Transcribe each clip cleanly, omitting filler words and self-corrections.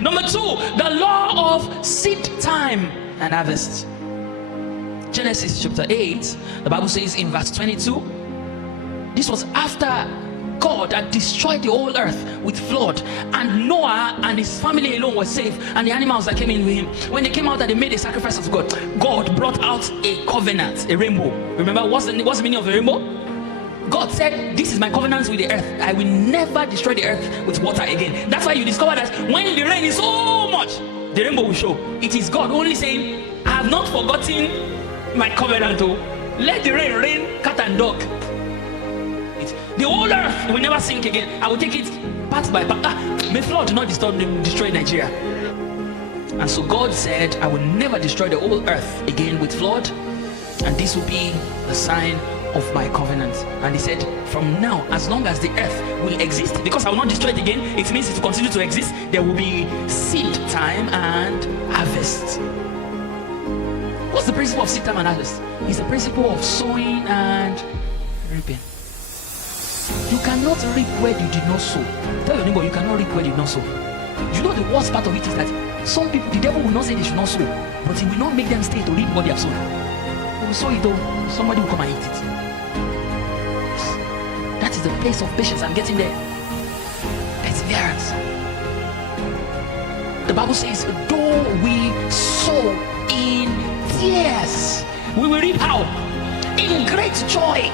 Number 2, the law of seed time and harvest. Genesis chapter 8, the Bible says in verse 22, this was after God had destroyed the whole earth with flood, and Noah and his family alone were safe, and the animals that came in with him, when they came out and they made a sacrifice of God, God brought out a covenant, a rainbow. Remember, what's the meaning of a rainbow? God said, this is my covenant with the earth. I will never destroy the earth with water again. That's why you discover that when the rain is so much, the rainbow will show. It is God only saying, I have not forgotten my covenant. Oh, let the rain rain, cat and dog. The whole earth will never sink again. I will take it part by part. May flood do not destroy Nigeria. And so God said, I will never destroy the whole earth again with flood, and this will be the sign of my covenant. And he said, from now, as long as the earth will exist, because I will not destroy it again, it means it will continue to exist, there will be seed time and harvest. What's the principle of seed time and harvest? It's the principle of sowing and reaping. You cannot reap where you did not sow. Tell your neighbor, you cannot reap where you did not sow. You know the worst part of it is that some people, the devil will not say they should not sow, but he will not make them stay to reap what they have sown. They will sow it though, somebody will come and eat it. That is the place of patience and getting there. Perseverance. The Bible says, though we sow in tears, we will reap how? In great joy.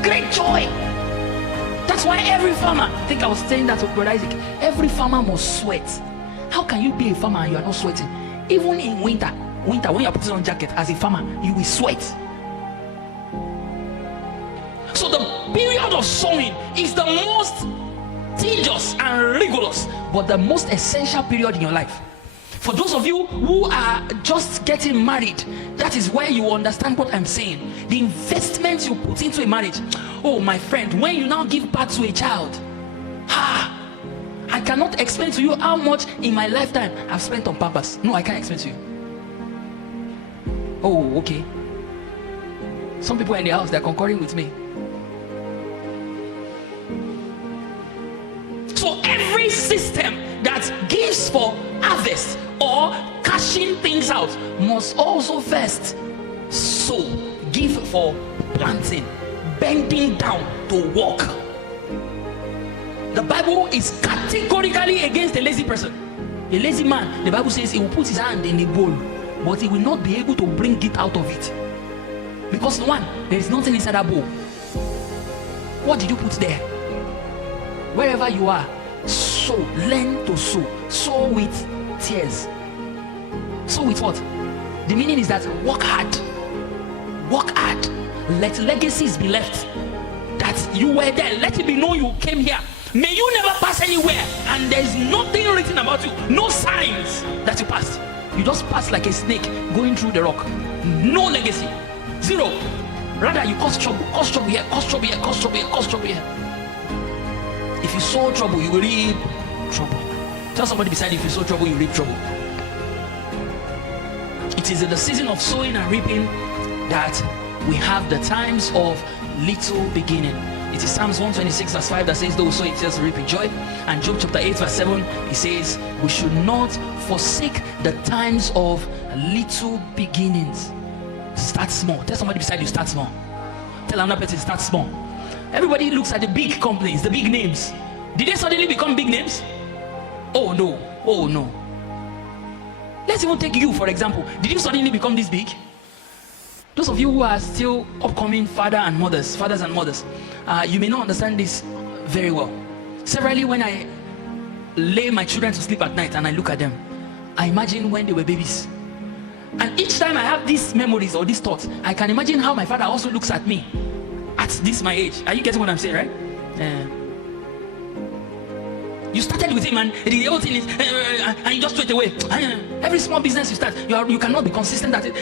Great joy. That's why every farmer, I think I was saying that to Brother Isaac, every farmer must sweat. How can you be a farmer and you are not sweating? Even in winter when you are putting on jacket as a farmer, you will sweat. So the period of sowing is the most tedious and rigorous, but the most essential period in your life. For those of you who are just getting married, that is where you understand what I'm saying. The investment you put into a marriage. Oh, my friend, when you now give birth to a child, I cannot explain to you how much in my lifetime I've spent on Pampers. No, I can't explain to you. Oh, okay. Some people in the house, they're concurring with me. So every system that gives for harvest or cashing things out must also first sow, give for planting, bending down to work. The Bible is categorically against a lazy person. A lazy man, the Bible says he will put his hand in a bowl, but he will not be able to bring it out of it. Because one, there is nothing inside that bowl. What did you put there? Wherever you are, sow, learn to sow. Sow with tears. Sow with what? The meaning is that work hard. Work hard. Let legacies be left. That you were there. Let it be known you came here. May you never pass anywhere and there is nothing written about you. No signs that you passed. You just passed like a snake going through the rock. No legacy. Zero. Rather, you cause trouble. Cause trouble here. Cause trouble here. Cause trouble here. Cause trouble here. If you sow trouble, you will reap trouble. Tell somebody beside you, if you sow trouble, you reap trouble. It is in the season of sowing and reaping that we have the times of little beginning. It is Psalms 126 verse 5 that says, those sow in tears reap in joy. And Job chapter 8 verse 7, it says, we should not forsake the times of little beginnings. Start small. Tell somebody beside you, start small. Tell another person, start small. Everybody looks at the big companies, the big names. Did they suddenly become big names? Oh no, oh no. Let's even take you for example. Did you suddenly become this big? Those of you who are still upcoming fathers and mothers, you may not understand this very well. Severally, when I lay my children to sleep at night and I look at them, I imagine when they were babies. And each time I have these memories or these thoughts, I can imagine how my father also looks at me at this my age. Are you getting what I'm saying, right? You started with him and the whole thing is and you just throw it away. Every small business you start, you cannot be consistent at it.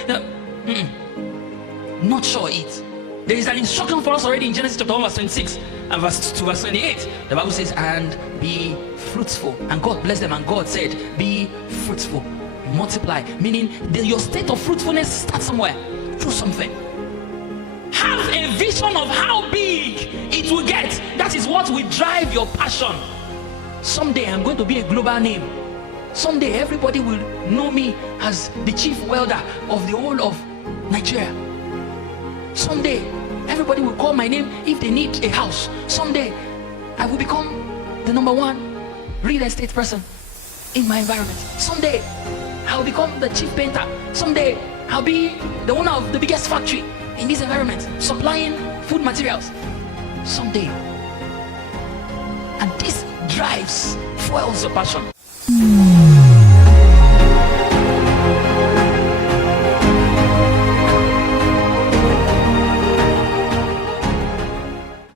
Not sure it. There is an instruction for us already in Genesis chapter 1 verse 26 and verse 2 verse 28. The Bible says, and be fruitful. And God blessed them and God said, be fruitful, multiply. Meaning your state of fruitfulness starts somewhere. Do something. Have a vision of how big it will get. That is what will drive your passion. Someday I'm going to be a global name. Someday everybody will know me as the chief welder of the whole of Nigeria. Someday everybody will call my name if they need a house. Someday I will become the #1 real estate person in my environment. Someday I'll become the chief painter. Someday I'll be the owner of the biggest factory in this environment, supplying food materials. Someday. And this drives, fuels your passion.